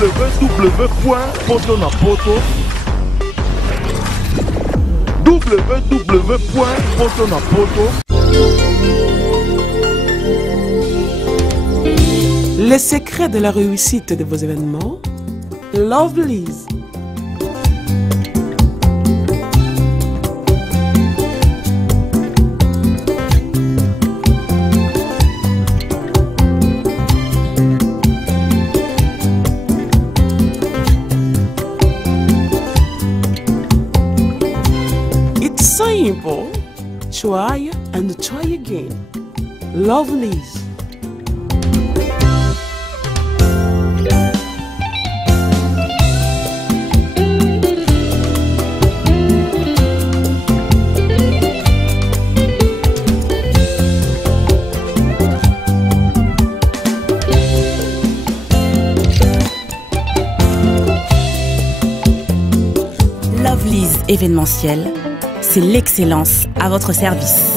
www.potonapoto www.potonapoto. Les secrets de la réussite de vos événements, Lovelyz. It's simple. Try and try again. Lovelyz. Lovelyz événementiel, c'est l'excellence à votre service.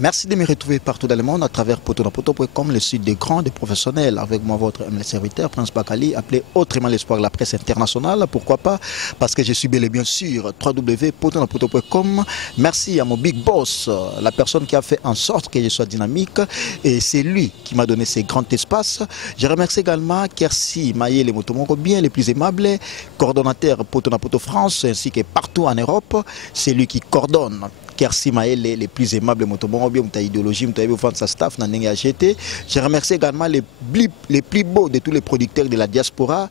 Merci de me retrouver partout dans le monde à travers potonapoto.com, le site des grands, des professionnels. Avec moi, votre serviteur, Prince Bakali, appelé autrement l'espoir de la presse internationale. Pourquoi pas? Parce que je suis bel et bien sûr www.potonapoto.com. Merci à mon big boss, la personne qui a fait en sorte que je sois dynamique. Et c'est lui qui m'a donné ces grands espaces. Je remercie également Kersi Maye, les Motomoko, bien les plus aimables, coordonnateur Potonapoto France, ainsi que partout en Europe. C'est lui qui coordonne. Kersi Maël, les plus aimables motomons, bien ta idéologie, sa staff, je remercie également les plus beaux de tous les producteurs de la diaspora,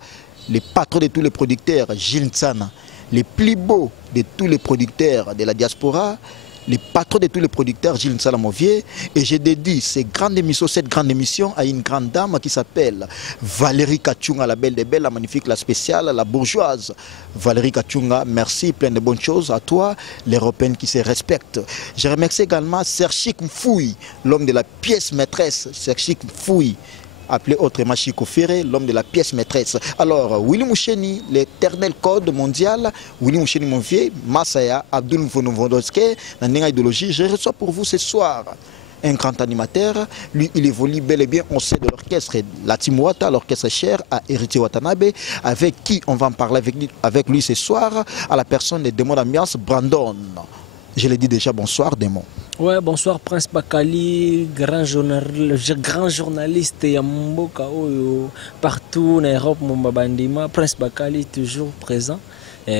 les patrons de tous les producteurs, Gilles Ntsana, les plus beaux de tous les producteurs de la diaspora, les patrons de tous les producteurs, Gilles Ntsana Movier. Et je dédie cette grande émission à une grande dame qui s'appelle Valérie Kachunga, la belle des belles, la magnifique, la spéciale, la bourgeoise. Valérie Kachunga, merci, plein de bonnes choses à toi, l'Européenne qui se respecte. Je remercie également Serchik Mfoui, l'homme de la pièce maîtresse, Serchik Mfoui, appelé autrement Chico Ferré, l'homme de la pièce maîtresse. Alors, Willy Moucheni, l'éternel code mondial, Willy Moucheni Monvier, Masaya, Abdul Mvondoske, la Nenga idéologie, je reçois pour vous ce soir un grand animateur. Lui, il évolue bel et bien au sein de l'orchestre La Timouata, l'orchestre cher à Héritier Watanabe, avec qui on va en parler avec lui ce soir, à la personne de Démon d'Ambiance, Brandon. Je l'ai dit déjà, bonsoir Démon. Ouais, bonsoir Prince Bakali, grand journaliste Yamboka partout en Europe, Moumbabandima. Prince Bakali toujours présent.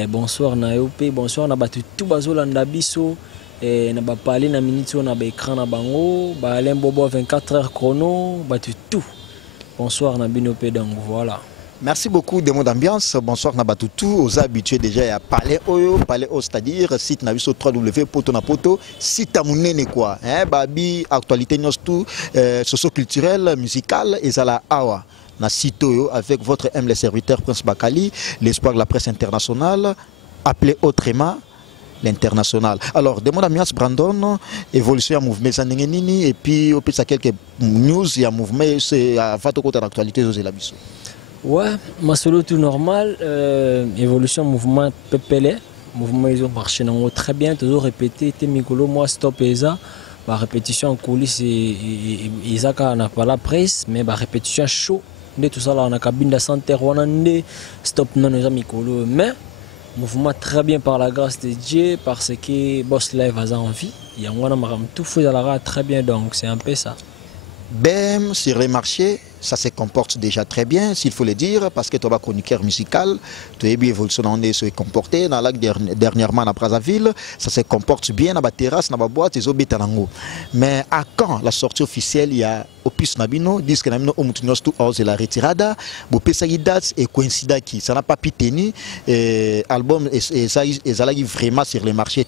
Bonsoir Nayope, bonsoir Nabatu tout Bazolanda Biso. Na ba parler na minute na ba écran na bango, ba Alain Bobo 24 heures chrono, batu tout. Bonsoir na Binope donc voilà. Merci beaucoup Démon d'Ambiance. Bonsoir Nabatutu, aux habitués déjà à Palais Oyo, c'est-à-dire site Naviso www.potonapoto, site à Mounene quoi. Babi, actualité tout, socio-culturelle, musicale, et Zala Awa. Na site Oyo avec votre humble serviteur Prince Bakali, l'espoir de la presse internationale, appelé autrement l'international. Alors, Démon d'Ambiance, Brandon, évolution à mouvement Zanengenini, et puis, on peut ça quelques news, il y a mouvement, c'est à votre côté d'actualité, José Labisso. Ouais, ma solo tout normal, évolution mouvement PPL, mouvement ils ont marché très bien, toujours répété, t'es Mikolo, moi stop et ça, ma répétition en coulisses Isaac n'a pas la presse, mais ma répétition chaud, tout ça là on a cabine de santé, on a stop non les amis Mikolo, mais mouvement très bien par la grâce de Dieu, parce que Boss Live a envie, il y a un tout fait à la très bien, donc c'est un peu ça. BEM sur les marchés, ça se comporte déjà très bien, s'il faut le dire, parce que tu as un chroniqueur musical, tu as bien évolué, on se comporté dans la dernièrement à Brazzaville, ça se comporte bien dans la terrasse, dans la boîte, ils ont bien. Mais à quand la sortie officielle, il y a Opus Nabino, disent que Nabino Omutunos tout hors de la retirada, Bopesa date et coïncida qui, ça n'a pas pu tenir, album et ça est vraiment sur les marchés.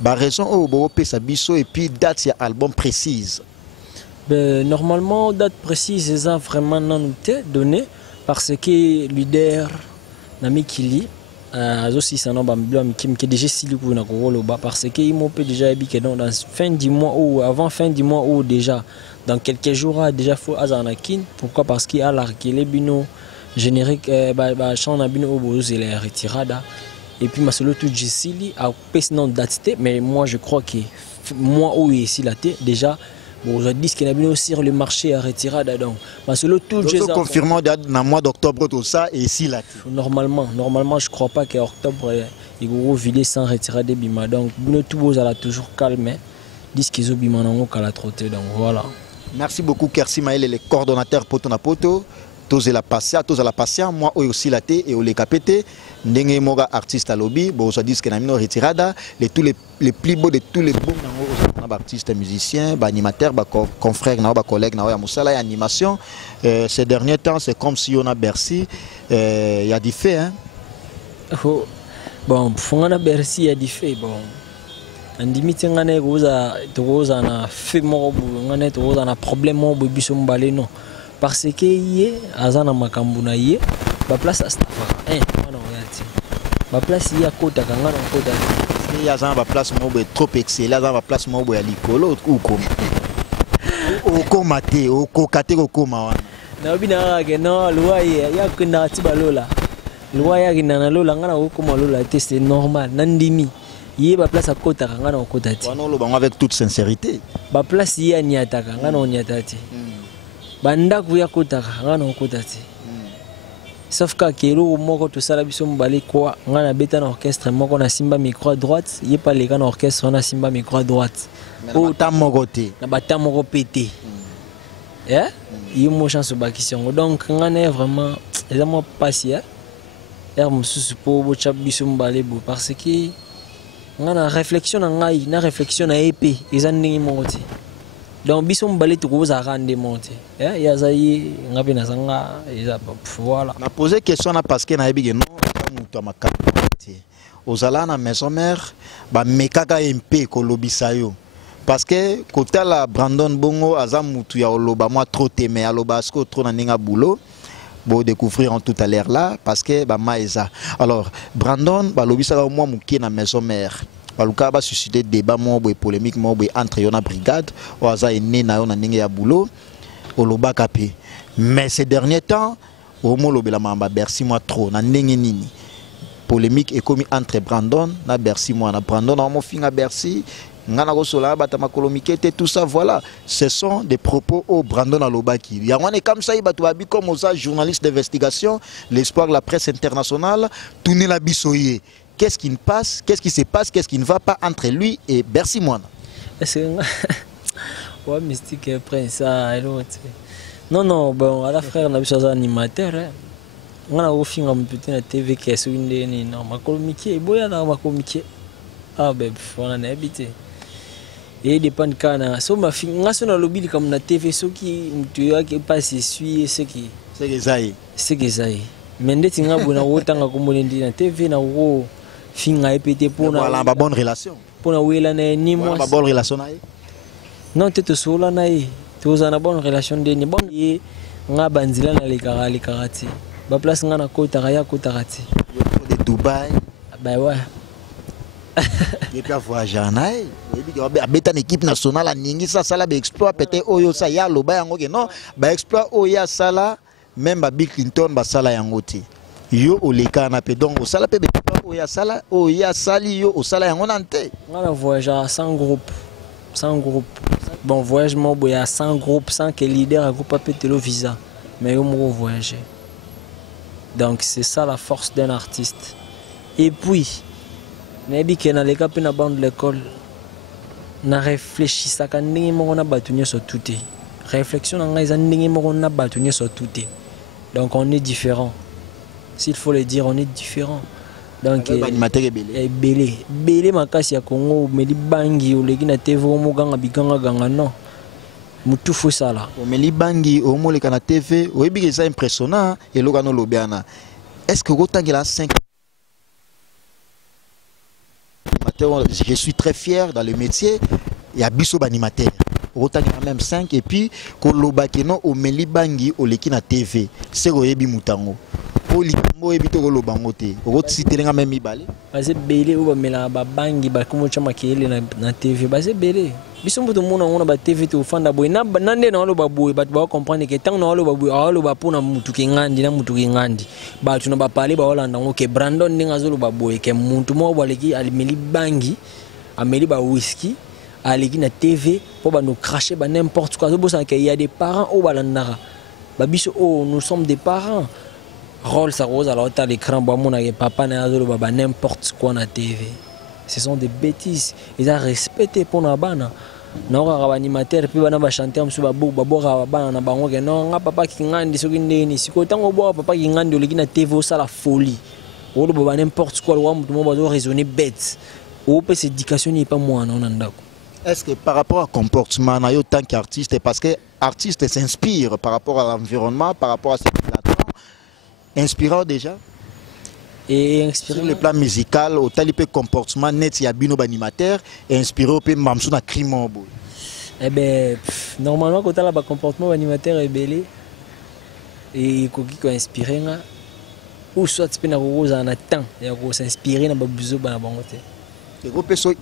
Bah raison au Bopesa Bisso et puis date, il y a album précise. Normalement, date précise, c'est vraiment non donné parce que leader Nami Kili, aussi ça n'a pas qui déjà silé pour na koloba parce que il m'a déjà dit que dans fin du mois ou avant fin du mois ou déjà dans quelques jours déjà faut azanakin. Pourquoi? Parce qu'il a l'arqué les bino générique chant na bino obozo la retirada et puis masolo tout gisili a non date mais moi je crois que moi où ici la té déjà bon je dis qu'il y a bien aussi sur le marché à retirada donc masolo tout je confirme dans mois d'octobre tout ça et ici la té normalement je crois pas qu'en octobre il va vider sans retirer des bima donc bino tout vous allez toujours calmer dis qu'ils ont bima nango kala trotter donc voilà. Merci beaucoup Kersi Maël, le coordonnateur Poto na Poto. Tous la passer, moi aussi la té et au les capété. Ndenge moga artiste à lobby, bon ça dit que na retirada, les plus beaux de tous les bons artistes musiciens, animateurs, confrères, collègues, na musala animation. Ces derniers temps, c'est comme si on a Bercy, il y a du fait hein. Oh, bon, on a Bercy, il y a du fait bon. Andimiti ngane goza na fait mo ngane toza na problème mo biso mbale non parce que yé azana makambu na yé ba place astafa wana oyati ba place ya kota kangana kota il y a azana ba place mo trop excellent azana ba place mo ya likolo ou comme o komate o kokate ko koma wana na bina ke no lwa ya kuna tibalola lwa ya kinana lola ngana ko koma lola c'est normal nandimi yé ba place à kota kangana ko kota ti wana lo bango avec toute sincérité ba place ya niata kangana onyata ti banda kuya kota kangana ko kota ti sauf que kero moko to sala biso mbali kwa ngana beta na orchestre moko na simba micro à droite yé pas les gars na orchestre na simba micro à droite o tamoko te na batamoko pété yé mo chance bakisongo donc ngana vraiment vraiment passé mususu po bo chap biso mbali bo parce que ngana réflexion na réflexion na épée ezandingi monti donc biso mbale to ko za rande monti ya zayi ngapi na sanga eza voilà na poser question na parce que na yebi non muto makati ozala na maison mère ba mekaka MP ko lobisa yo parce que kotala Brandon Bongo aza mutu ya oloba moi trop témé aloba asko trop na ninga boulot bon découvrir en tout à l'heure là parce que bah maïsa alors Brandon bah lobisa au moins mouki na maison mère baluka ba susciter débat mo boy polémique mo boy entre yona brigade ou aza ene na yona ninga ya boulot oloba kapé mais ces derniers temps au mo lobela mamba Bercy moi trop na ndenge nini polémique est commis entre Brandon na Bercy moi na Brandon na mo finga Bercy ngana ko sola batama kolomikete tout ça voilà ce sont des propos au Brandon Alobaki ya wana comme ça ibatu abi comme oza journaliste d'investigation l'espoir de la presse internationale tourner la bisoye qu'est-ce qui ne passe qu'est-ce qui se passe qu'est-ce qui ne va pas entre lui et Bercy Moana est-ce que ouais mystique prince ça non bon à la frère na biso animateur ngana ko finga mputi na TV keso ndeni na makolomike boya na makolomike ah ben on a habité et dépend kana so ma fi ngaso na lobby comme na TV so ki mtu yake passe suit ce qui c'est que ça mais ndeti ngabo na wotanga komone ndi na TV na wo finga epete pona voilà ba bonne relation pona wela na ni moi ba bonne relation na non tete sola na to za na bonne relation de ni bon ye ngaba nzila na le karati ba place ngana kota ya kota rati de Dubaï bah ouais et puis voyager nae abeta une équipe nationale à ningi ça sala ba exploit peut-être oyo sa ya loba yango ke non ba exploit oya sala même ba Bill Clinton ba sala yango ti yo oleka na pe donc sala pe oya sali yo o sala yango nante ngala voyager sans groupe bon voyage mo boya sans groupe sans que leader a groupe pe telo visa mais yo mo voyager donc c'est ça la force d'un artiste et puis nayebi ke na leka pe na bande l'école na réfléchissaka ndenge moko na bato nyonso tout réflexion na ngai eza ndenge moko na bato nyonso tout donc on est différent s'il faut le dire on est différent donc belé makasi ya Congo meli bangi oleki na TV omoganga biganga ganga non mutu fo sala omeli bangi omoleka na TV oyebi ke ça impressionnant eloka no lobiana est-ce que gotangela 5 je suis très fier dans le métier. Il y a biso animateur. Autant même 5 et puis kolobakeno o meli bangi o leki na TV. C'est oyebi mutango. poli mo ebito ko lo bangote oko sitelenga même mibale baze belé ou bamela babangi bakomo cha makele na TV baze belé biso mbuto mona ngona ba TV to fanda boy na nande na lo baboy bat ba comprendre que tant na lo baboy alo ba pona mutu ke ngandi na mutu ke ngandi ba tuna ba pale ba Holanda ngo ke Brandon ndinga zo lo baboy ke muntu mo baleki alimeli bangi ameli ba whisky aleki na TV po ba nous cracher ba n'importe quoi bo ça que il y a des parents au balandara ba biso oh nous sommes des parents rôle ça rose alors t'as l'écran ba mon papa na zo lo ba n'importe quoi na TV. Ce sont des bêtises. Ils ont respecté pour na bana. Non ka animateur puis bana ba chanter msu ba bora bana na bango ke non nga papa ki ngandi soki ndeni siko tango bo papa ki ngandi oleki na TV ça la folie. O lo ba n'importe quoi lo mutu mo ba zo raisonner bête. O pe cette éducation n'est pas moi non ndako. Est-ce que par rapport au comportement na yo tant qu'artiste parce que artiste s'inspire par rapport à l'environnement par rapport à ce qu'il attend inspirant déjà et inspiré sur le plan musical au talipé comportement net ya bino animateur et inspiré au pe mamsou na crime boy. Eh ben normalement quand tu as le comportement animateur est belé et ko inspiré nga ou soit tu peux na roza na temps ya ko s'inspirer na ba bizo ba na bango te.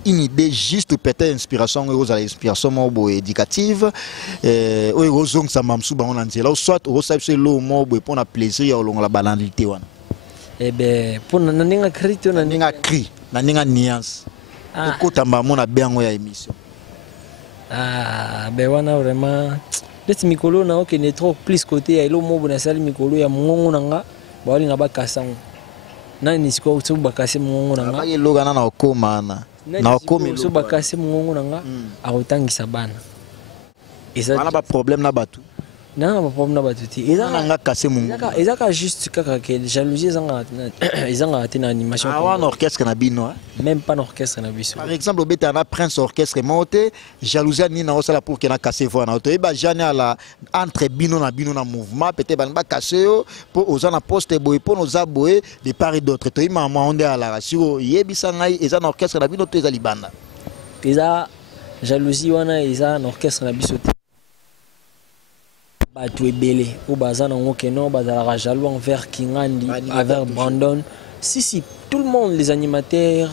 Une idée juste peut-être inspiration aux inspiration éducative aux zones ça mamsou ba on là soit au c'est le mot pour na plaisir au la banalité wana eh ben pour naninga crito naninga cri naninga nuance ko tamba mona bengo ya émission ben wana vraiment let mikolo na ok ne trop plus côté ya lo mot na sali mikolo ya mongo nanga ba linga ba kasango nani siko so bakase mongo nanga ba yeloga na okoma na okomi so bakase mongo nanga akotangisa bana eza bana ba problème na batu na ba problème na batu ti eza nanga kase mongo eza ka juste kaka que jalousie ezanga na animation wana orchestre na bino même pas orchestre na biso par exemple obeta na prince orchestre monté jalousie ni na osala pour que na kase voix na to eba jani ala entre bino na mouvement peut-être ba kase yo pour ozana poste boy pour nos aboye de part et d'autre to ima onde ala rasio yebisa ngai eza na orchestre na bino to eza libanda eza jalousie wana eza na orchestre na biso batu ebele ou bazana ngoke non bazala jaloux envers Kingandi envers Brandon si tout le monde les animateurs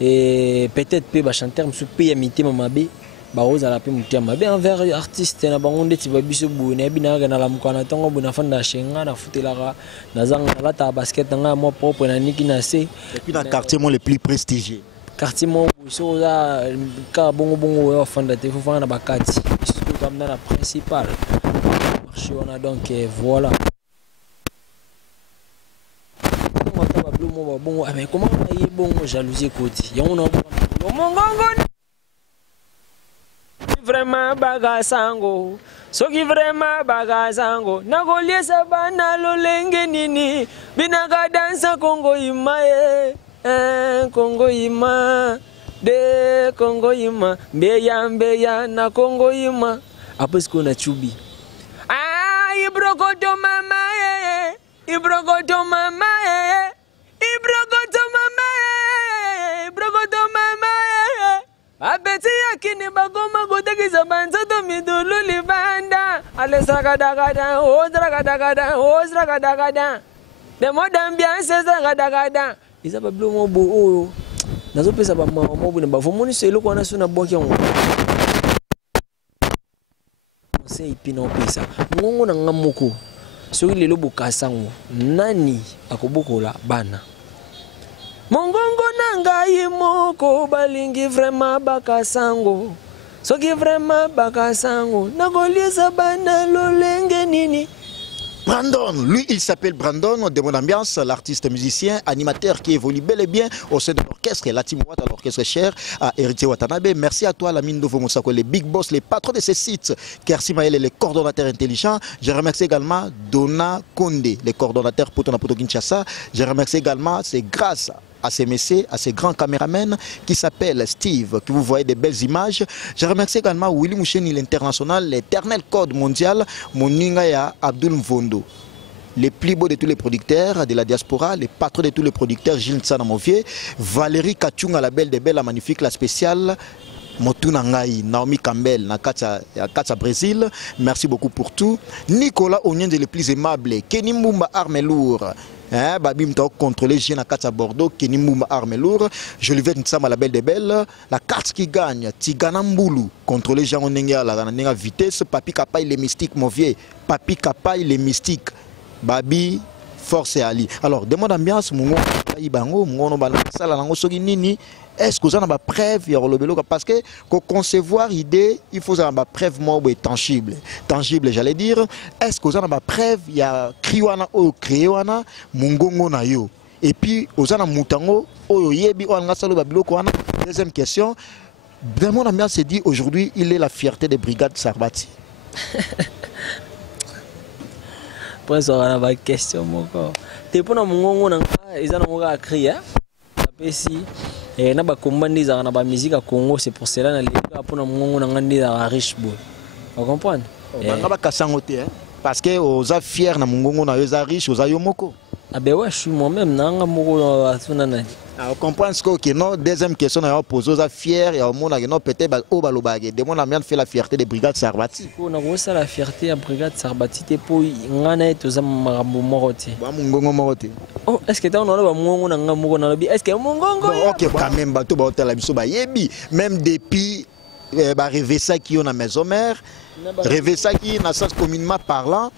et peut-être pe ba chanteur msu pe yamité mamabe ba ozala pe mutia mabe envers artiste na bango ndeti ba biso buna bina na la mukana tongo buna fanda shenga na futela na zanga la ta basket nga moi propre na niki na se et puis dans quartier mon le plus prestigieux quartier mon so za ka bongo wa fanda te fo fanga na bakati surtout comme dans la principale. Donc voilà. Mais comment on a bon jalousie côté vraiment bagasango soki vraiment bagasango nakoliesa bana lolenge nini binaka dansa Congo ima Congo ima de Congo ima mbeya na Congo ima après ce qu'on a chubi Ibrogoto mama Ibrogoto mama Ibrogoto mama Ibrogoto mama abeti yakini bagoma gotegiza banzoto midulu libanda ale sakadagada ozrakadagada de mode ambiance sakadagada isa bablo mobo oyo nazo pesa ba mobo ne bafomoni selo kwana suna boki ngo c'est ipina opesa ngongo na ngamoko soki lelo bokasango nani akobokola bana mongongo na ngai moko balingi vraiment bakasango soki vraiment bakasango nakoliesa bana lolenge nini Brandon, lui il s'appelle Brandon de mon ambiance, l'artiste musicien, animateur qui évolue bel et bien au sein de l'orchestre, la team Watt, l'orchestre cher à Héritier Watanabe. Merci à toi Lamine Dovo Moussako, les big boss, les patrons de ces sites, Kersi Maël et les coordonnateurs intelligents. Je remercie également Donna Kondé, les coordonnateurs Poto Napoto Kinshasa. Je remercie également, c'est grâce à ces messieurs, à ces grands caméramens qui s'appellent Steve, que vous voyez des belles images. Je remercie également Willy Moucheni, l'international, l'éternel code mondial, Moningaya Abdul Mvondo. Les plus beaux de tous les producteurs de la diaspora, les patrons de tous les producteurs, Gilles Tsanamovier, Valérie Kachunga, la belle des belles, la magnifique, la spéciale, Motuna Ngai, Naomi Campbell, Nakatsa Brésil, merci beaucoup pour tout. Nicolas Onyen, le plus aimable, Kenny Mumba Arme Lourd, Babi mta contrôler Jean à Katsa Bordeaux Kenimbouma arme lourd Jolivet Nsama la belle des belles la carte qui gagne Tigana Mboulou contrôler Jean Onenga la nenga vitesse Papi Kapai les mystiques mon vieux Papi Kapai les mystiques Babi Force et Ali alors demande ambiance mon ibango mon bana sala nango soki nini est-ce que vous avez preuve parce que pour concevoir idée il faut avoir preuve tangible j'allais dire est-ce que vous avez preuve il y a kriwana o créwana mungongo na yo et puis vous avez mutango o yebi o ngasalo babiloko wana deuxième question mon ami s'est dit aujourd'hui il est la fierté des brigades Sarbati. Pour ça on a une question encore t'es pour mungongo na ils ont un cri hein si et na ba combandi za na ba musique à Congo c'est pour cela na liga pour na mungu na ngandi za riche boy vous comprenez ba kasangote parce que aux a fier na mungu na za riche aux a yomoko ah ben ouais je suis moi-même nanga moko atuna na on comprend ce que non deuxième question na poser aux a fier et au monde non peut-être au balobage de mon ami fait la fierté des brigades Sarbati on a ça la fierté des brigades Sarbati te po ngana to za marambo moroti ba mungongo moroti. Oh, est-ce que tu as un mongongo na ngamugo na lobi? Est-ce que mongongo? Ok, quand même, bateau ba hôtel biso ba yebi. Même depuis ba rêver ça qui on a maison mère, rêver ça qui na sens communément parlant,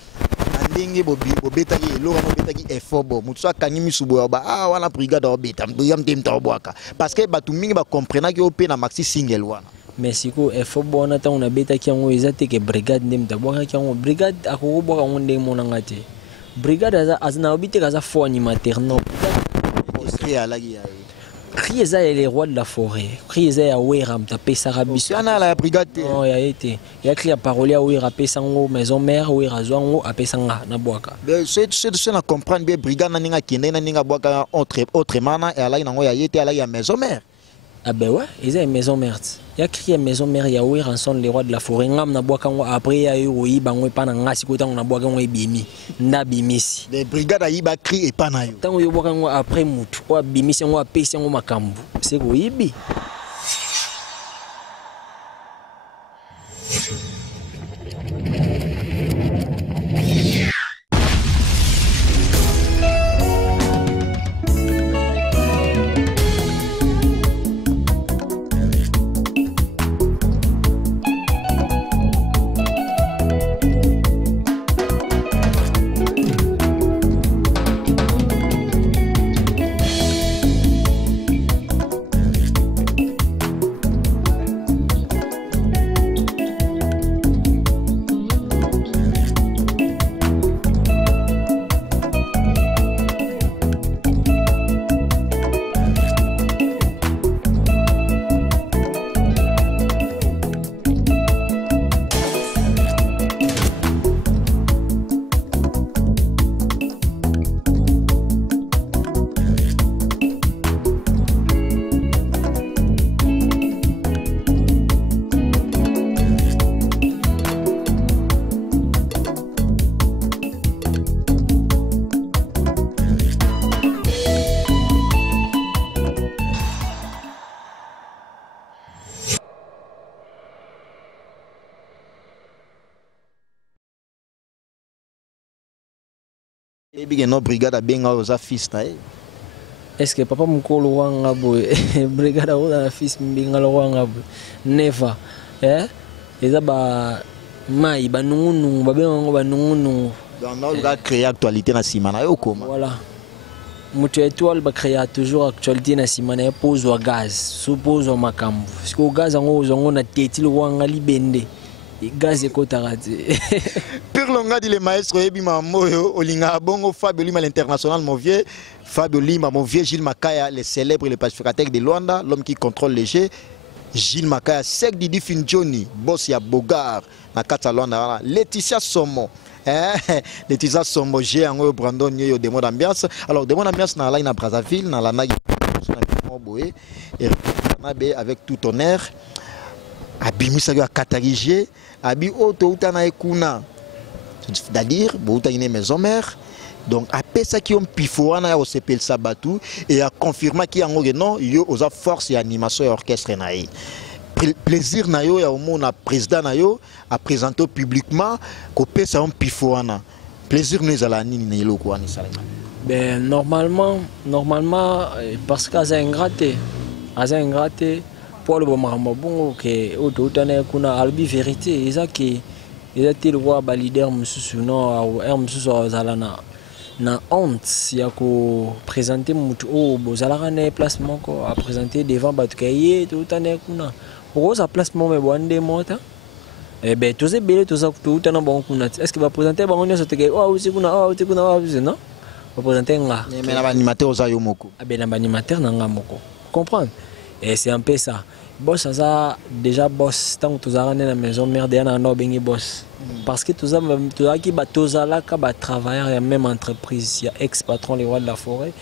ndenge bobetaki eloko bobetaki effort bo. Mutu akangimi subo ba ah wana brigade obeta, brigade temta obwaka. Parce que batu mingi ba comprendre que ope na maxi single wana. Mais siko effort bo na ta on abetaki yango ezate ke brigade ndemta bwaka yango brigade akoko bwaka ngonde monanga te. Brigade azana obité kaza fo animateur non Qui est les rois de la forêt? Qui est à Ouéram tapé Sarabis? On a la brigade. Non, il y a été. Il y a qui a parlé à Ouéra Pessango maison mère Ouéra Zoango à Pessanga na boaka. C'est de comprendre bien brigade na ninga kende na ninga boaka autrement et là il a été à la maison mère. Ah ben ouais, ils ont une maison mère. Il y a crié maison mère, il y a eu rançon les rois de la forêt. Ngam na boaka après il y a eu oui bango pas na ngasi kota na boaka ngo bimi. Na bimisi. Les brigades ayi ba cri et pas na yo. Tango yo boaka ngo après mutu. Wa bimisi ngo apesi ngo makambu. C'est ko yibi. Et bien nos brigades a bien aux fils na. Est-ce que papa mukolo wanga boy brigade a fils mbinga lo wanga boy never eza ba mai ba nungunu ba bengo ba nungunu dans nous va créer actualité na simana yo koma. Voilà. Mutu étoile ba créer toujours actualité na simana pose wa gaz, suppose wa makambu. Parce que gaz ngo zongo na teti lo wanga libende. Gaz ekotarate. Pire longa dit le maestro ebi mamoyo olinga bongo Fabio Lima l'international mon vieux Fabio Lima mon vieux Gilles Makaya le célèbre et le pacificateur de Luanda l'homme qui contrôle les jeux Gilles Makaya Sek Didi Finjoni boss ya Bogar na kata Luanda Laetitia Somo Laetitia Somo j'ai un Brandon yo démon d'ambiance alors démon d'ambiance na la na Brazzaville na la nagi boé et avec tout honneur abimisa yo katarigé abi auto utana ekuna c'est-à-dire bouta une maison mère donc après ça qui ont pifoana au CPL Sabatu et a confirmé qu'il y a non yo aux force et animation et orchestre naï plaisir na yo ya au monde président na yo a présenter publiquement ko pesa on pifoana plaisir nous ala nini na eloko ani salama Ben, normalement, parce qu'à ingraté, pour le moment, bon, que autour kuna albi vérité, et ça qui, ils a été le voir leader monsieur non, monsieur zalana, na honte, il y a ko présenter mutu o bozalaka na placement ko à présenter devant batkaye tout année kuna, pour ça placement mais bonde mota. Eh ben tous ces billets tous année bon kuna, est-ce qu'il va présenter bon on se te oh aussi kuna non? Représenter nga. Mais l'animateur aux ayomoko. Ah ben l'animateur n'a moko. Comprendre? Et c'est un peu ça. Boss ça déjà boss tant que tu as dans la maison merde y en a no bengi boss. Parce que tu as qui ba tozala ka ba travailler la même entreprise, il y a ex-patron les rois de la forêt.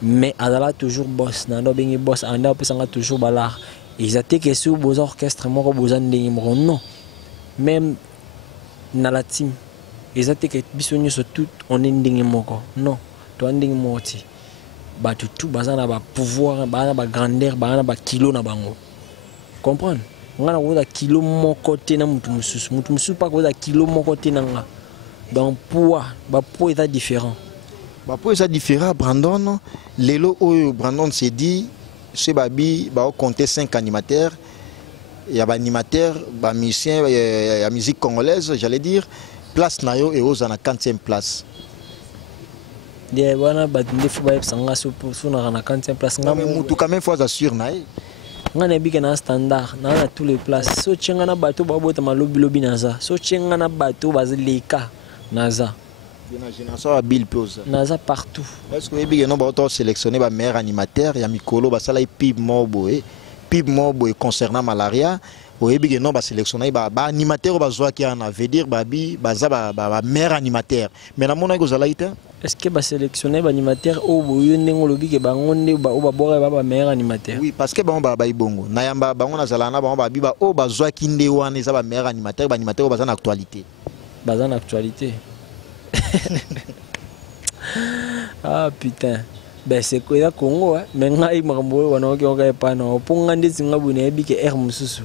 Mais azala toujours boss, na no bengi boss, anda peut sanga toujours balar. Ils étaient que sur beaux orchestres moko bozan ndingi moko non. Même na la team ils étaient que bisogno sur tout on est ndingi moko non toi ndingi moti ba tout bazana ba pouvoir ba grandeur ba kilo na bango comprendre ngana ko kilo moko te na mutu musu pas ko kilo moko te na nga donc poids est différent poids est différent Brandon lelo oyo Brandon s'est dit ce babi ba compter 5 animateurs il y a animateur ba musicien la musique congolaise j'allais dire place nayo et aux 40e place. Des wana ba ndefu ba sanga so na 40e place nga mutu quand même fois assure nae. Nga na bika na standard na tous les places. So chenga na bato ba bota malobi naza. So chenga na bato bazileka naza. Bien génération à Bill Pose. Naza partout. Est-ce que bika no ba auto sélectionner ba meilleur animateur ya mikolo ba sala pib moboé concernant malaria. Oui, bien non, sélectionner animateur qui en veut dire babi meilleur animateur. Mais la mona est-ce que ba sélectionner animateur ou boyondengo lobi ke bangonde ba bora meilleur animateur? Oui, parce que ba ibongo. Na yamba bango na zalana ba babi ba o bazwa kinde wana za ba meilleur animateur, ba animateur ba en actualité. Ba en actualité. Ah putain. Ben c'est quoi la Congo mais ngai makambo wana oki oka pa na ponga ndezi ngabune ebike air mususu.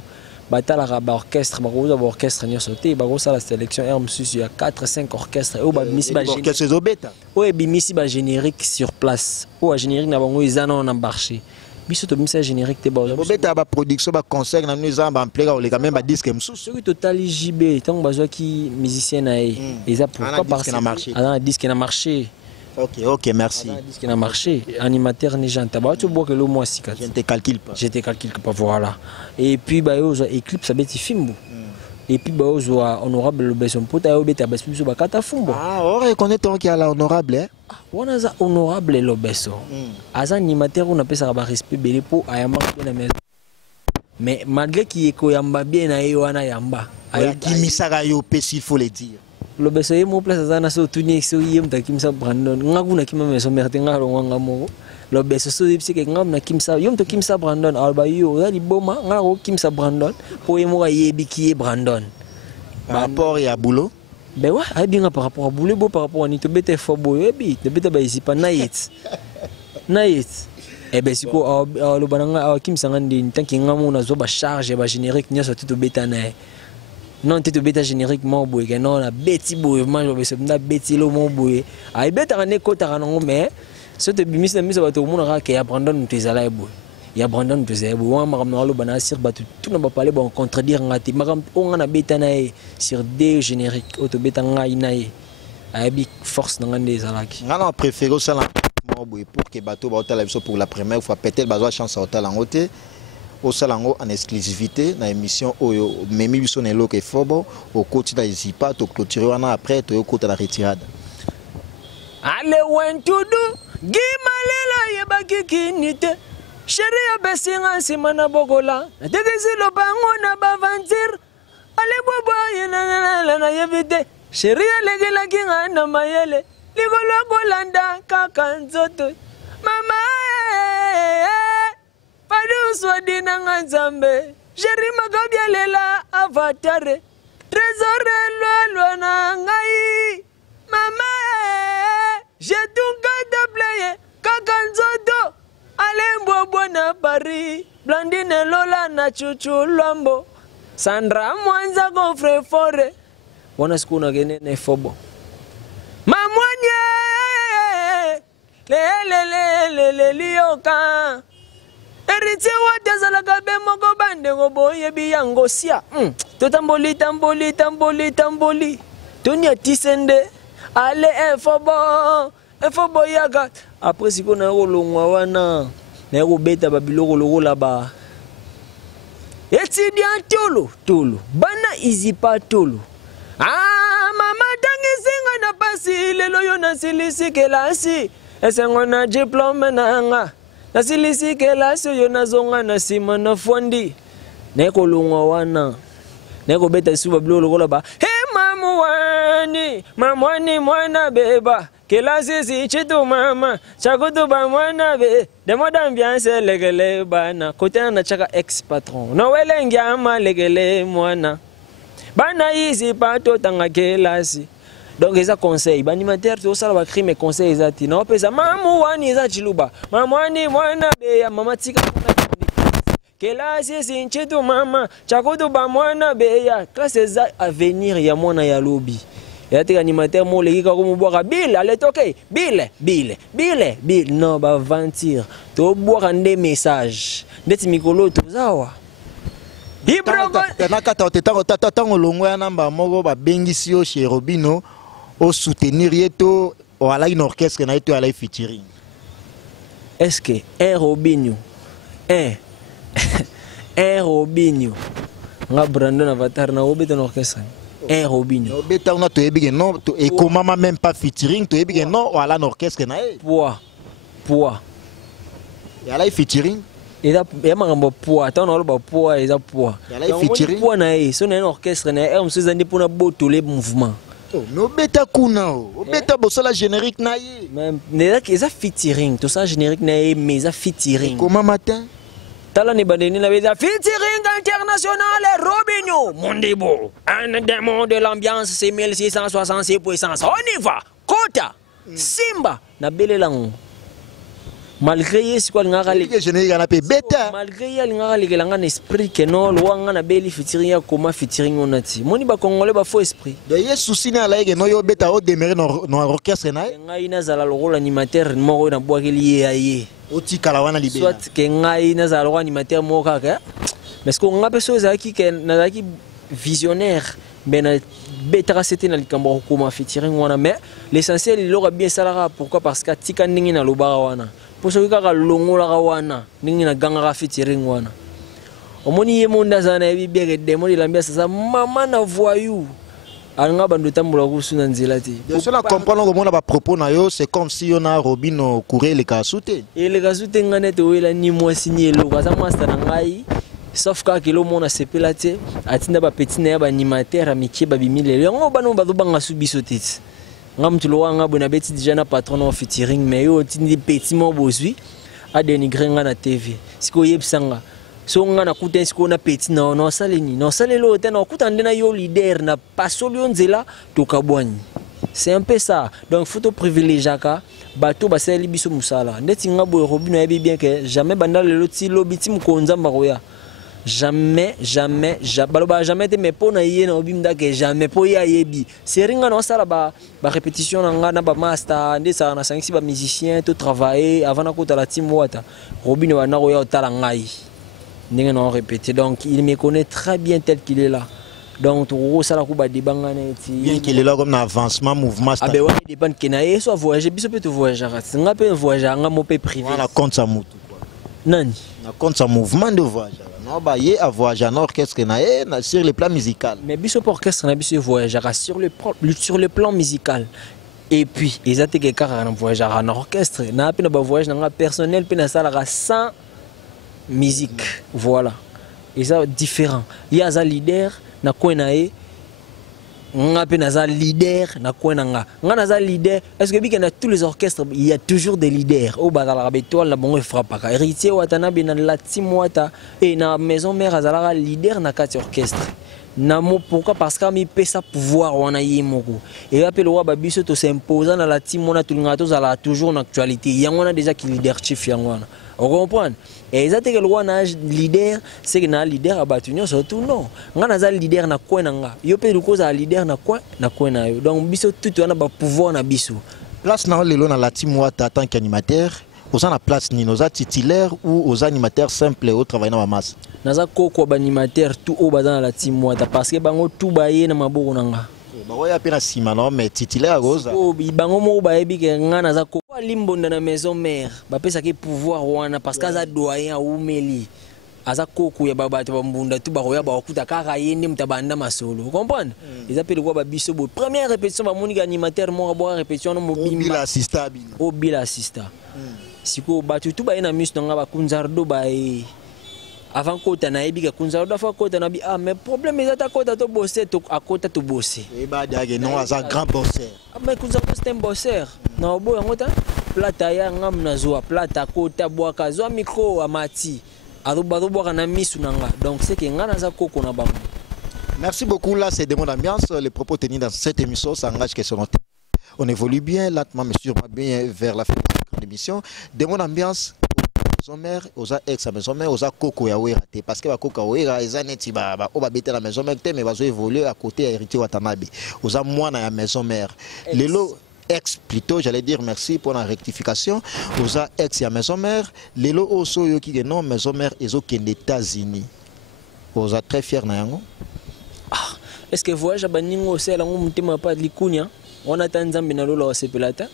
Batala ba orchestre ba orchestre nyo sauté ba la sélection air mususu ya 4-5 orchestres o ba misi ba orchestre zobeta. O ebi misi ba générique sur place. O a générique na bango izana na marché. Biso to misa générique te ba obeta ba production ba concert na nous en plein o le quand même ba disque mususu. Ce total JB tant bazwa ki musicien na e. Eza pourquoi parce que na disque na marché. Ok, merci. Ce qui a marché, animateur n'est jamais tabac, tu vois que le mois si je ne te calcule pas. Je te calcule pas, voilà. Et puis, bah, aux éclipses, ça bête film. Et puis, bah, aux honorable le besson pour au bêta besson sur bakata fumbo. Ah, on reconnaît ton qui a la honorable, hein? On a honorable le besson. As animateur, on appelle ça respect belé pour ayama bien la maison. Mais malgré qu'il est koyamba bien à Yoana Yamba, qui misara yo s'il faut le dire. Le besoin mo place za na so tuni so yem ta kimsa Brandon ngaku na kima meso merte ngaro nga mo le besoin so dipsi ke ngam na kimsa yom to kimsa Brandon alba yo za di boma ngaro kimsa Brandon po yemo ga yebi ki Brandon par rapport à boulot ben ouais ay bien par rapport à boulot par rapport à ni to bete fo boy bi de bete ba isipa night e ben siko lo bananga kimsa ngandi tanki ngamu na zo ba charge ba générique nya so to beta na non tu te bêta génériquement boy non la bêti boy moi je me bêti le mon boy ay bêta ne kota kanongo mais ce te bimis na mise bato mon ra ke Brandon tu zala boy ya Brandon tu zala boy wa maram no lo bana sir batu tout na ba parler bon contredire ngati maram on na bêta na sur des génériques auto bêta ngai na ay bi force na ngande zala ki ngana préféré ça boy pour que bato ba hôtel pour la première fois peut-être bazwa chance hôtel en hôtel au salango en exclusivité na émission oyo memi biso na loke fobo au côté da Zipa to clôturer wana après to côté la retirade ale when to do gimalela yebaki kinite sheria besinga simana bogola tegesi lo bango na bavantir ale bobo yena na yevite sheria legela kinga na mayele ligolo golanda kakanzoto mama Padu swadina nganzambe Jeri magabialela avatare Trésore lolo na ngai Mama Je tunga de playe Kakanzoto Alembo bona bari Blandine lola na chuchu lombo Sandra mwanza gofre fore Wana skuna gene ne fobo Mamwanye le lioka Eriti wate zalaka be moko bande ngoboye biyango sia Totamboli tamboli Tonya tisende Ale efobo yaga Après siko na rolongwa wana Na yako beta babiloko loko laba Etudiant tolo Bana izipa tolo Mama tangi singa na pasi Lelo yo nasilisi kelasi Esengo na diplome na nga Nasilisi kelasi yo nazonga na sima na fondi Neko lungwa wana Neko beta suba bilo loko laba Mamwani mwana beba Kelasi si chitu mama Chakutu ba mwana be Demo d'ambiance legele bana Kote na chaka ex-patron Nowele ngiama legele mwana Bana izi pato tanga kelasi Donc eza conseil Banimateur to sala ba crime conseil eza ti Na opesa mamu wani eza chiluba Mamwani mwana be ya mama tika Kelasi si chitu mama Chakutu ba mwana be ya Classe eza avenir ya mwana ya lobi Et là, animateur mo leki kako mo boire Bill, allez toquer, Bill. Non, bah mentir. To boire des messages. Ndeti mikolo tozawa. Tango longwa namba moko ba bengisi yo chez Robino au soutenir yeto o ala une orchestre na yeto ala featuring. Est-ce que Robinho Robinho nga Brandon Avatar na obeta na orchestre Robinho. Beta on a to ebige non to et comment même pas featuring to ebige non ou ala orchestre na poids. Et ala featuring. Et là makambo poids, tant on ba poids et ça poids. Et ala featuring. Poids na so na orchestre na on se zandi pour na botoler mouvement. No beta kuna o beta bosola générique na ye. Même ça featuring, tout ça générique na ye mais ça featuring. Comment matin? Tala ni bandeni na beza featuring international Robinho Mondibo. Un démon de l'ambiance c'est 1666 puissance. On y va. Kota Simba na belelango. Malgré yes quoi ngaka le générique na pe beta. Malgré ya ngaka le kelanga esprit que non loanga na beli featuring ya comment featuring onati. Moni ba congolais ba faux esprit. De yes souci na la no yo beta o demeurer no orchestre na. Ngai na zala lo rôle animateur moko na boakeli ye. Oti kalawana libera. Soit que ngai na zala animateur moko kaka. Mais ce qu'on appelle ça zaki que na zaki visionnaire ben beta c'était na likambo comment featuring wana mais l'essentiel il aura bien salara pourquoi parce que tika ningi na lobara wana. Pour ceux qui ont longola wana ningi na ganga featuring wana. Omoni ye monda zana ebi bege demo de l'ambiance ça mama na voyou. Anga bando tambola kusuna nzela ti. De cela comprendre comment ba propos na yo c'est comme si on a Robino courir les kasute. Et les kasute ngane to wela ni mo signé lo kaza master na ngai. Sauf ka kilo mona sepelate atinda ba petit na ba animateur amitié ba bimile. Yango bano ba do banga subiso titi. Ngam tulo wanga bona beti déjà na patron en featuring mais yo tindi petit mo bozui a dénigrer nga na TV. Siko yebsanga. So nga na kuta siko na petit na no saleni. No salelo te na kuta ndena yo leader na pasolio nzela to kabwani. C'est un peu ça. Donc photo privilégié ka bato ba seli biso musala. Ndeti nga boy Robino yebi bien que jamais banda le loti lobiti mkonza maroya. Jamais baloba jamais te mais po na yé na obimda que jamais po ya yebi seringa na sala ba répétition nga na ba master ndesa na 5 ba musicien to travailler avant na kota la team wata Robino wana ko ya otala ngai ndenge na répéter donc il me connaît très bien tel qu'il est là donc to sala ko ba debanga na ti bien qu'il est là comme un avancement mouvement ah ben ouais dépend que na ye soit voyager biso peut voyager nga peut voyager nga mo pe privé na compte sa mutu quoi nani na compte sa mouvement de voyage. Non, bah, il y a voyager en orchestre sur le plan musical. Mais biso orchestre na biso voyager sur le plan musical. Et puis, ils ont été quelqu'un voyager en orchestre. Na pe na ba voyage na personnel pe na sala sans musique. Voilà. Ils sont différents. Il y a un leader na koenae nga pe na leader na koenanga. Nga na leader, est-ce que dans tous les orchestres il y a toujours des leaders au bazala bétoile la bongo frappe ka héritier watana bina la team wata et na maison mère azala leader na quatre orchestre. Namo pourquoi parce que mi pesa pouvoir wana yemoko. Et appel wa babiso to s'imposer dans la team wana tout ngato zala toujours en actualité. Yangwana déjà qui leadership yangwana. On comprend. Et ça que le wana leader c'est que na leader abatunyo surtout non. Ngana za leader na kwena nga. Yo pe luko za leader na kwa na kwena yo. Donc biso tout wana ba pouvoir na biso. Place na lelo na la team Wata en tant qu'animateur, aux en place ni nos titulaires ou aux animateurs simples au travail dans la masse. Naza koko ba animateur tout au bazana la team Wata parce que bango tout baye na maboko nanga. Ba oya pe na sima non mais titulaire goza. Oh bango mo bayebi ke nga naza koko limbonda na maison mère. Ba pesa ke pouvoir wana parce que aza doyen ou meli. Aza koko ya baba to bambunda tout baroya ba okuta kaka yende mutabanda masolo. Vous comprenez? Ils appellent quoi ba biso bo. Première répétition ba moni animateur mo ba répétition no mobimba. Bila assista bi. O bila assista. Siko batu tout ba ina mis nga ba kunzardo ba avant kota na yebi ka kunzardo fa kota na bi ah mais problème ezata kota to bosser to akota to bosser. Et ba diage non aza grand bosseur. Ah mais kunzardo c'est un bosseur. Na obo ngota plata ya ngam na zo plata kota boaka zo micro amati. Donc c'est que merci beaucoup. Là, c'est des mots d'ambiance. Les propos tenus dans cette émission s'engagent que sur notre. On évolue bien, lentement, mais sûrement bien vers la fin de l'émission. Des mots d'ambiance aux mères, aux ex-maison mère, aux coco ya raté. Parce que coco ya les années qui va bêter la maison mère, mais va évoluer à côté à héritier Watanabe. Aux moi na maison mère. Les lots ex plutôt, j'allais dire merci pour la rectification. Aux ex ya maison mère, les lots oso yo qui non maison mère et aux États-Unis. Aux très fiers na yango. Ah, est-ce que voyage à baningo c'est là on m'a pas de likunya. On attend Nzambe na lola se pelata.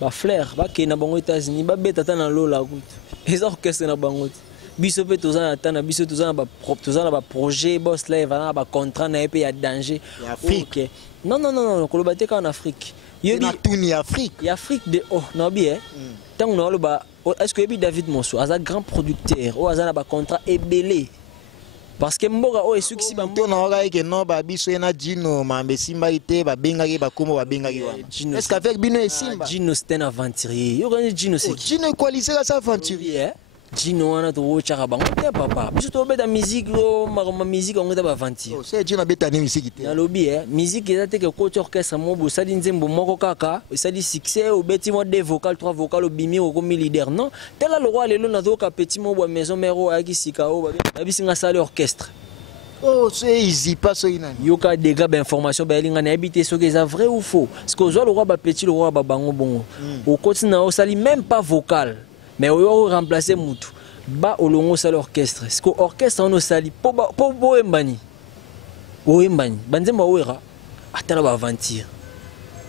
Ba flair, ba ke na bango États-Unis, ba beta na lola gut. Les orchestres na bango. Biso pe tozana atana biso tozana ba projet boss là va na ba contrat na pe ya danger. Afrique. Non non non non, kolobate ka en Afrique. Yebi tuni Afrique. Il Afrique de oh non bien. Tant on a ba est-ce que yebi David Monso, asa grand producteur, o asa na ba contrat ebelé. Parce que mboga o esuki si ba mboga na oga ke no ba biso na Gino mambe simba ite ba bengaki ba komo ba bengaki wa. Est-ce qu'avec Bino et Simba Gino c'est un aventurier. Yo connais Gino c'est Gino coalisé à sa aventurier. Gino wana to wocha ba ngote papa. Biso to beta musique o ma musique on ba aventure. C'est Gino beta ni musique ite. Na lobby musique ezate ke coach orchestre mo bo sali nzembo moko kaka, sali succès o beti mo deux vocales, trois vocales o bimi o comme leader non. Tela le roi lelo na zo ka petit mo bo maison mère o aki sika o ba bisinga sali orchestre. Oh, c'est easy, pas ça. Yoka des gars d'information, ben il y a habité ce que c'est vrai ou faux. Parce que le roi ba petit, le roi ba bango bongo. Au côté na o sali même pas vocal, mais o remplacer mutu. Ba o longo sali orchestre. Parce que orchestre on sali po embani. O embani. Banzemba oera. Atala ba aventure.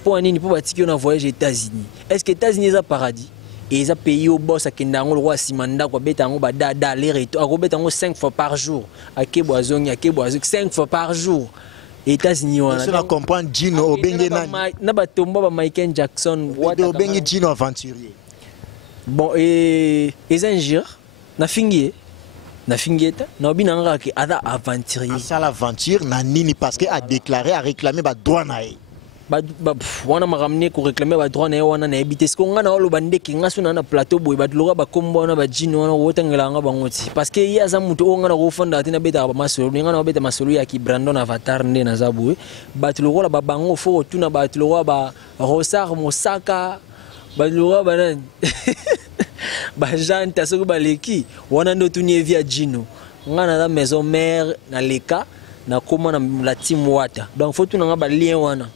Po anini po batiki on a voyagé aux États-Unis. Est-ce que États-Unis est un paradis? Et ils ont payé au boss à Kendango, le roi Simanda, quoi, bétango, bada, l'air-retour, à bétango 5 fois par jour. À Keboazong, 5 fois par jour. États-Unis, on a comprendre Gino, Obengena. N'a pas tombé Michael Jackson. Obengi Gino aventurier. Bon, et les ingénieurs, n'a fingé. Na fingeta, na obinanga ki ada aventurier. Ça l'aventure, na nini parce que a déclaré, a réclamé ba droit nae. Wana maramne ko réclamer ba droit na wana na habiter ce qu'on a na lo bande ki ngaso na plateau boy ba loga ba kombo na ba Gino na wotangela nga bangoti parce que ya za mutu onga na ko fonda tina beta ba masolo nga na beta masolo ya ki Brandon Avatar nde na zabu ba loga ba bango fo tuna ba loga ba Rosar Mosaka ba loga ba nan ba janta so ba leki wana ndo tunie via Gino nga na la maison mère na leka na koma na la team Wata donc faut tuna nga ba lien wana.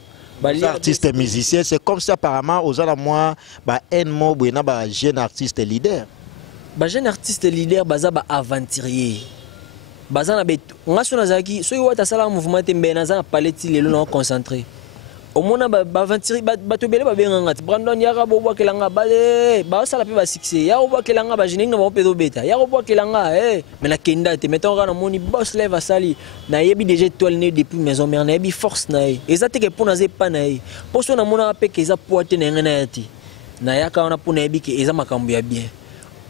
Les artistes et musiciens, c'est comme ça apparemment aux ala moi un mot buena ba jeune artiste leader. Ba jeune artiste leader baza ba aventurier. Baza na beto. Ngaso na zaki so yo ta sala mouvement tembe na za paleti lelo na concentré. Au mona ba aventurier ba to bele ba benga Brandon yaka bo bwa kelanga bale ba sala pe ba succès. Ya bo kelanga ba jeune na ba pedo beta. Ya bo kelanga mais na kenda te mettons na moni boss lève sali. Na yebi déjà étoile né depuis maison mère na yebi force na ye ezate ke pona ze pa na ye poso na mona pe ke za poate na ngana yati na yaka ona pona yebi ke eza makambo ya bien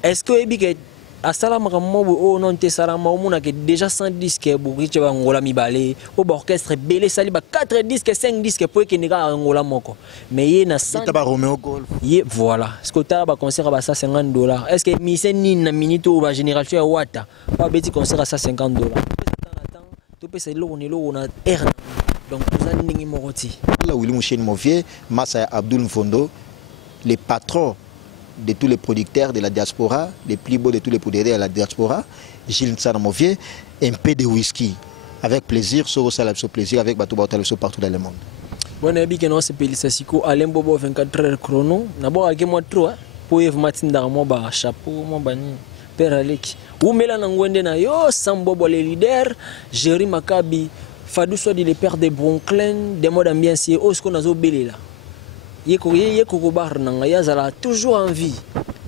est-ce que yebi ke asala makambo o non te sala mona ke déjà 100 disques bouki che ba ngola mibale o ba orchestre belé sali ba 4 disques 5 disques pour que nega ngola moko mais ye na 100 ba Romeo Golf ye voilà ce que ta ba concert ba $50 est-ce que mi sen ni na minute ou ba génération ya Wata ba beti concert à $50 c'est là on a air donc vous allez n'importe moroti là Willy Mouchen Movier Massa Abdoul Mfondo les patrons de tous les producteurs de la diaspora les plus beaux de tous les producteurs de la diaspora Gilles Nsana Movier un peu de whisky avec plaisir sur plaisir avec Batou Batou partout dans le monde. Bon, et bien, c'est Péli Sassiko, Alain Bobo 24 heures chrono. D'abord, avec moi, trop, pour Eve Matin d'Armo, chapeau, mon bani, Père Alec. Ou Mela Nangwende na yo, Sambobo les leaders, Jerry Makabi, Fadou soit dit les pères de Bronklin, des modes ambiance, oh, ce qu'on a zobélé là. Yeko bar nanga, yazala toujours en vie.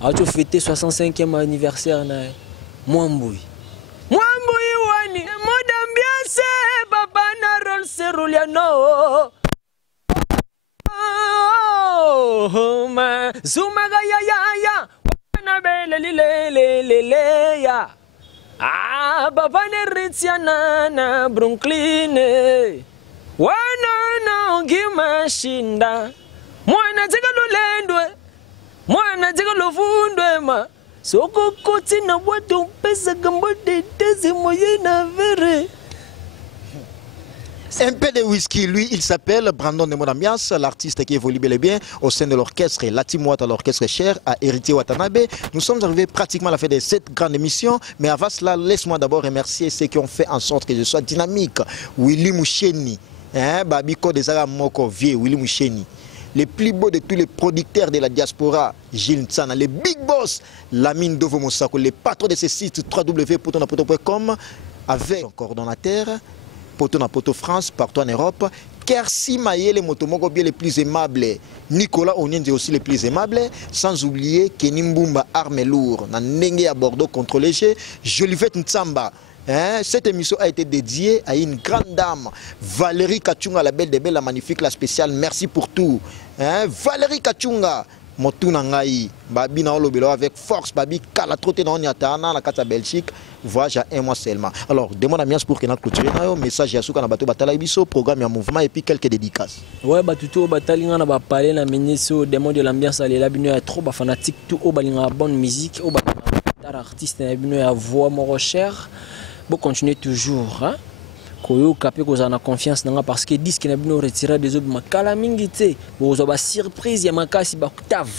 A tu fêté 65e anniversaire na Mwamboui. Mwamboui wani, mode ambiance, papa na rol seruliano. Oh, ma zumaga ya wana bele le ya. Ah, papa ne ritiana na Brooklyn. Wana na gimashinda. Mwana tika lulendwe. Mwana tika lufundwe ma. Soko koti na watu pesa gambo de tezi moye na vere. Un peu de whisky, lui, il s'appelle Brandon de Monambiance, l'artiste qui évolue bel et bien au sein de l'orchestre Latimouata, l'orchestre cher à Héritier Watanabe. Nous sommes arrivés pratiquement à la fin de cette grande émission, mais avant cela, laisse-moi d'abord remercier ceux qui ont fait en sorte que je sois dynamique. Willy Moucheni, Babiko des Arabes Moko, vieux Willy Moucheni. Les plus beaux de tous les producteurs de la diaspora, Gilles Ntsana, les big boss, Lamine Dovo Moussako, les patrons de ces sites www.potonapoto.com, avec son coordonnateur, Poto na Poto France, partout en Europe. Kersi Mayele Motomoko bien les plus aimables. Nicolas Onyenze aussi les plus aimables. Sans oublier Kenny Mbumba Arme Lourd. Nandenge à Bordeaux contre léger. Jolivette Ntsamba. Cette émission a été dédiée à une grande dame, Valérie Kachunga, la belle des belles, la magnifique, la spéciale. Merci pour tout. Valérie Kachunga. Motuna ngai babi na olobelo avec force babi kala troté na onyata na kata Belgique voyage à un mois seulement. Alors demande à Mias pour que na clôturer na yo message ya suka na bato batala biso programme ya mouvement et puis quelques dédicaces. Ouais batuto batalinga na ba parler na miniso demo de l'ambiance aller la bino ya trop ba fanatique tout au balinga bonne musique au ba artiste na bino ya voix mon cher. Bon continuer toujours hein. Koyo kapé koza na confiance nanga parce que disque na bino retirer des autres makala mingi te bozo ba surprise ya makasi ba octave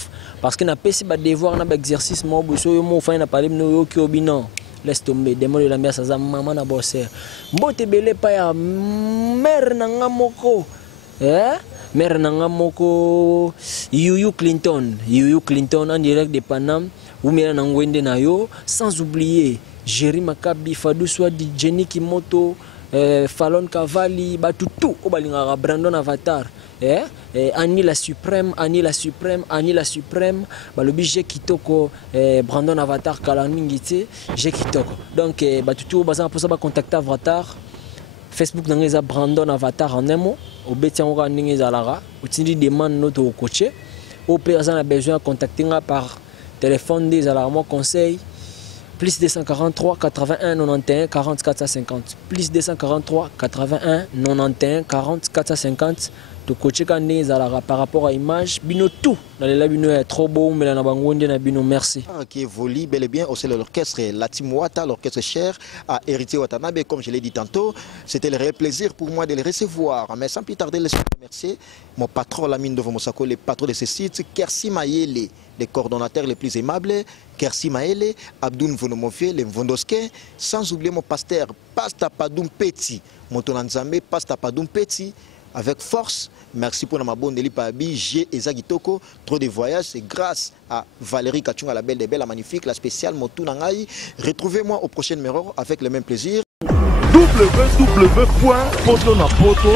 parce que na pesi ba devoir na ba exercice mo boso yo mo fa na parler no yo ki obino laisse tomber demo de l'ambiance za maman na bosser mbote belé pa ya mère nanga moko mère nanga moko Yuyu Clinton en direct de Paname ou mera na ngwende na yo sans oublier Jerry Makabi Fadou soit di Jenny Kimoto Fallon Cavalli, Batutu, Obalinga, Brandon Avatar, Annie la Suprême, Balobi Kitoko, Brandon Avatar, Kalamingite, Kitoko. Donc, Batutu, Bazan, pour ça, contacter Avatar, Facebook, Nangeza Brandon Avatar en un mot, au Betianga Ningeza Lara, au Tindi demande notre coach, au personne a besoin de contacter par téléphone des alarmes conseils. Plus 243 81 91 40 450. Plus 243 81 91 40 450. De coacher par rapport à l'image, bino tout. Dans les bino est trop beau, mais la bangonde na bino merci. Qui évolue bel et bien au sein de l'orchestre Latimouata, l'orchestre cher à Héritier Watanabe, comme je l'ai dit tantôt. C'était le réel plaisir pour moi de les recevoir. Mais sans plus tarder, laissez-moi remercier mon patron Lamine Dovo Moussako, les patrons de ce site, Kersi Mayele, les coordonnateurs les plus aimables, Kersi Mayele, Abdoun Vonomofie, les Mvondoske, sans oublier mon pasteur, Pasta Padoum Petit, mon Tonanzambe, Pasta Padoum Petit. Avec force, merci pour ma bonne délit Pabi, G et Zagitoko. Trop de voyages, c'est grâce à Valérie Kachunga, la belle des belles, la magnifique, la spéciale Motunangai. Retrouvez-moi au prochain numéro avec le même plaisir. www.potonapoto